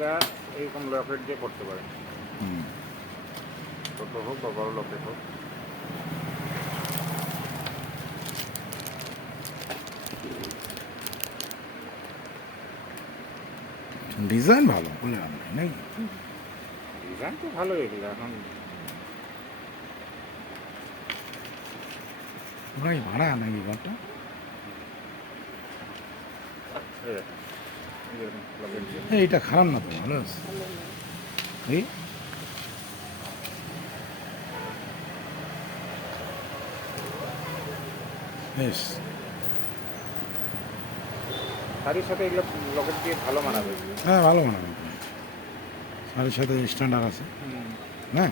এগুলা এইরকম লকেট দিয়ে করতে পারেন, ছোটো হোক বা বড় লকেট হোক। ডিজাইন ভালো বলে আমি নাকি ডিজাইন তো ভালো এগুলো। এখন ওরাই ভাড়া নাকি ঘরটা? এরকম লকেট দিয়ে এইটা খারাপ না তো, ভালো আছে এই বেশ। শাড়ির সাথে এগুলো লকেট দিয়ে ভালো মানাবে। হ্যাঁ ভালো বানাবে, শাড়ির সাথে স্ট্যান্ডার্ড আছে না।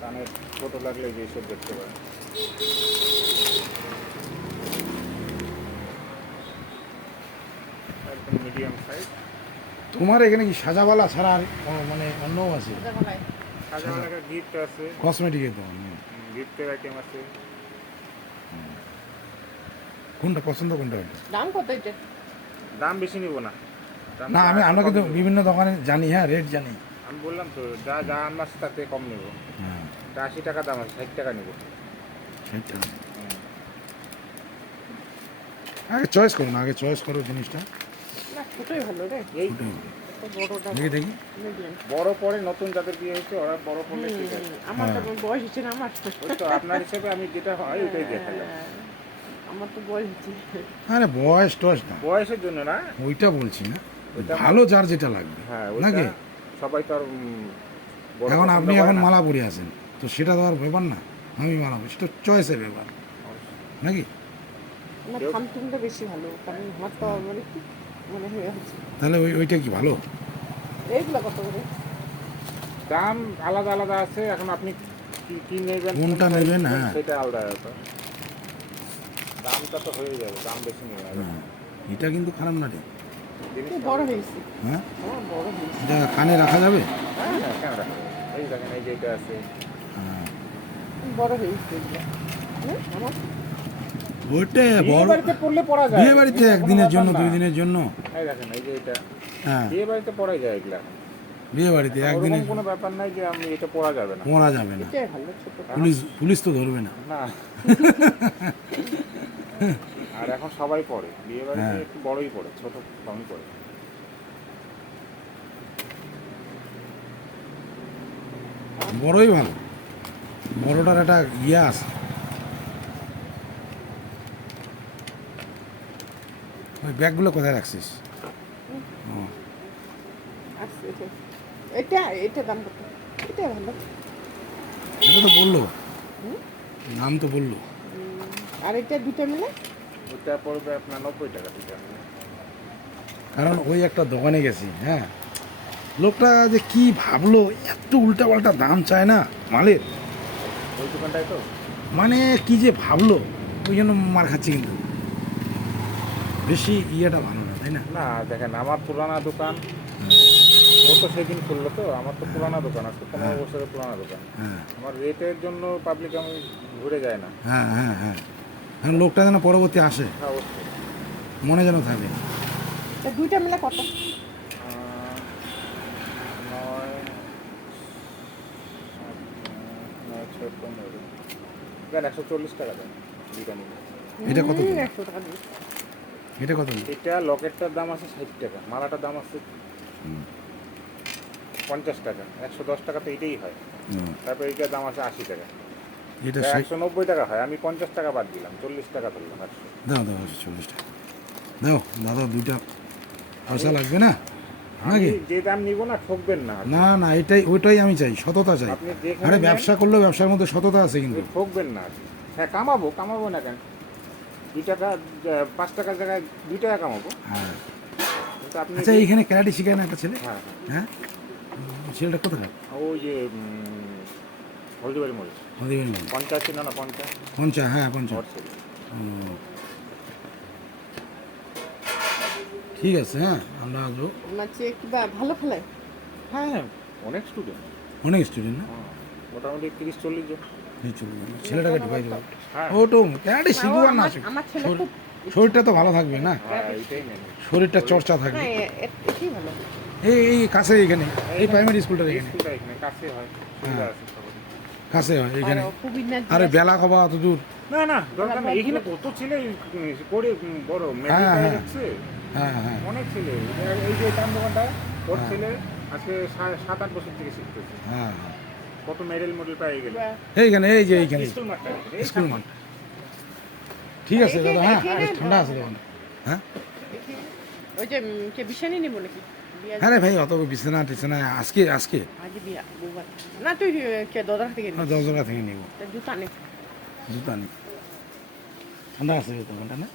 কানের ছোটো লাগলে যেসব দেখতে পারেন। একদম মিডিয়াম সাইজ। তোমার এখানে কি সাজাওয়ালা ছাড়া আর মানে অন্যও আছে? সাজাওয়ালা গিফট আছে, কসমেটিকের দোকান? গিফটের আইটেম আছে। কোনটা পছন্দ, কোনটা? দাম কত এটা? দাম বেশি নিব না। দাম না আমি আমরা কিন্তু কম নিবো। বিভিন্ন দোকানে জানি, হ্যাঁ রেট জানি। আমি বললাম তো যা যা আনমাস তাতে কম নেব। হ্যাঁ 80 টাকা দাম আছে, 60 টাকা নেব। সেটা আগে চয়েস করো না, আগে চয়েস করো জিনিসটা। না ছোটই ভালো রে। এই বড়টা দেখি দেখি মিডিয়াম। বড় পরে নতুন যাদের বিয়ে হয়েছে ওরা বড় পড়লে ঠিক আছে। আমার তো বয়স হচ্ছে না আমার। ওই তো আপনার হিসেবে আমি যেটা হয় ওইটাই দেখালাম। আমার তো বয়স হচ্ছে। আরে বয়স টয়স না, বয়সের জন্য না। ওইটা বলছি না, ওইটা ভালো যার যেটা লাগবে হ্যাঁ নাকি। ওইটা সবাই তো আর বড় এখন পছন্দ আপনি করে এখন না। মালা পরে আছেন, তো সেটা তো আর ব্যাপার না আমি মানাবো, সেটা চয়েসের ব্যাপার নাকি। আমার থামথুমটা বেশি ভালো, কারণ আমার তো মানে কি মানে হয়ে হচ্ছে। তাহলে ওইটা কি ভালো? এইগুলো কত করে? দাম আলাদা আলাদা আছে। এখন আপনি কি নেবেন, কোনটা নেবেন, হ্যাঁ। সেটা আলাদা ব্যাপার। দামটা তো হয়ে যাবে, দাম বেশি নেবে না। হ্যাঁ এটা কিন্তু খারাপ না রে। জিনিসটা বড় হয়েছে। হ্যাঁ হ্যাঁ বড় হয়েছে। এটা কানে রাখা যাবে? হ্যাঁ হ্যাঁ কেন রাখা যাবে? এই দেখেন এই যে এটা আছে। হ্যাঁ বড় হয়েছে এগুলো। আমার ওইটা বিয়ে বড় বাড়িতে পড়লে পরা যায়। বিয়ে বাড়িতে কোনো একদিনের জন্য ব্যাপার না। 2 দিনের জন্য। এই দেখেন এই যে এটা হ্যাঁ বিয়ে বাড়িতে পরাই যায় এগুলা। বিয়ে বাড়িতে ওরকম একদিনের কোনো ব্যাপার নাই যে আমি এটা পরা যাবে না। পরা যাবে না, এটাই ভালো ছোট। পুলিশ তো ধরবে না। না আর এখন সবাই পড়ে বিয়ে বাড়িতে, হ্যাঁ। একটু বড়ই পড়ে, ছোট কমই পড়ে। বড়ই ভালো, বড়টার একটা ইয়ে আছে। ওই ব্যাগগুলো কোথায় রাখছিস? ও, আচ্ছা এটা এটা দাম কত? এটা ভালো। এটা তো বললো, নাম তো বললো। আর এটা দুটো মিলে ওটা পড়বে আপনার 90 টাকা দুটা। কারণ ওই একটা দোকানে গেছি, হ্যাঁ, লোকটা যে কি ভাবলো, এত উল্টাপাল্টা দাম চায় না মালের, ওই দোকানটায় তো মানে কি যে ভাবলো, ওই জন্য মার খাচ্ছি। কিন্তু বেশি ইয়েটা ভালো না, তাই না? না দেখেন আমার পুরানা দোকান, ও তো সেদিন খুললো তো। আমার তো পুরানা দোকান আছে, 15 বছরের পুরানা দোকান। হ্যাঁ আমার রেটের জন্য পাবলিক আমি ঘুরে যায় না। হ্যাঁ হ্যাঁ হ্যাঁ, কারণ লোকটা যেন পরবর্তী আসে, হ্যাঁ অবশ্যই। মনে যেন থাকে। এটা দুইটা মিলে কত? 140 টাকা দেন দুইটা নিলে। এটা কত? 100 টাকা দিয়ে। এটা কত? এটা লকেটটার দাম আছে 60 টাকা, মালাটার দাম আছে 50 টাকা, 110 টাকা তো এটাই হয়। তারপর এইটার দাম আছে 80 টাকা, এটা 190 টাকা হয়। আমি 50 টাকা বাদ দিলাম, 40 টাকা ধরলাম। 100 দাও দাও 40 টাকা দাও দাদা, দুইটা পয়সা লাগবে না আমি নাকি? যে দাম নিব না ঠকবেন না। না না, ওইটাই আমি চাই, সততা চাই। আপনি যেখানে আরে নেন, ব্যবসা করলেও ব্যবসার মধ্যে সততা আছে কিন্তু। ঠকবেন না। হ্যাঁ কামাবো না কেন, 2 টাকা 5 টাকার জায়গায় 2 টাকা কামাবো। হ্যাঁ কিন্তু আপনি আচ্ছা, এইখানে ক্যারাটে শিখায় না একটা ছেলে? হ্যাঁ হ্যাঁ ছেলেটা কোথায়? ওই যে হলদিবাড়ি মোড়ে ওদের 50 ছিল না 50 পঞ্চা, হ্যাঁ পঞ্চা। ওর ছিল। ও, ঠিক আছে, হ্যাঁ আমরা আসবো। মানে কিবা ভালো খেলায়। হ্যাঁ অনেক স্টুডেন্ট, অনেক স্টুডেন্ট না? মোটামুটি 30-40 জন। এই চলে গেল। ছেলেটাকে ঢুকাই দেবো হ্যাঁ ও তো ক্যারাটে শিখবো আর না শিখবো আমার ছেলে শরীর- খুব শরীরটা তো ভালো থাকবে না, হ্যাঁ এইটাই মেন শরীরটা চর্চা না থাকবে। এটাই ভালো। এই কাছে এখানে এই প্রাইমারি স্কুলটার এখানে স্কুলটা এখানে কাছে হয় সুবিধা আছে সবার। কাছে হয় এখানে। আর খুব ইনার্জি আরে বেলা খাবা অত দূর। না না দরকার নেই, এখানে কত ছেলে করে বড় মেডিকেল হ্যাঁ, হয়ে হ্যাঁ। যাচ্ছে, হ্যাঁ হ্যাঁ অনেক ছেলে। এই যে চান দোকানটা ওর হ্যাঁ। ছেলে আজকে 7-8 বছর থেকে শিখতেছে, হ্যাঁ কত মেডেল পেয়ে গেল এইখানে এই যে এইখানে স্কুল মাস্টার স্কুল মাঠ। ঠিক আছে দাদা, হ্যাঁ বেশ ঠান্ডা আছে দোকানে। হ্যাঁ ওই যে কে বিছানি নেবো নাকি বিয়া হ্যাঁ রে ভাই অত বিছানা টিছানা আজকে আজকে আজ বিয়া বুবার না তুই কে দোদার থেকে নিবি 10 টাকা থেকে নিব, জুতা নে জুতা নেই। ঠান্ডা আছে দোকানটা না।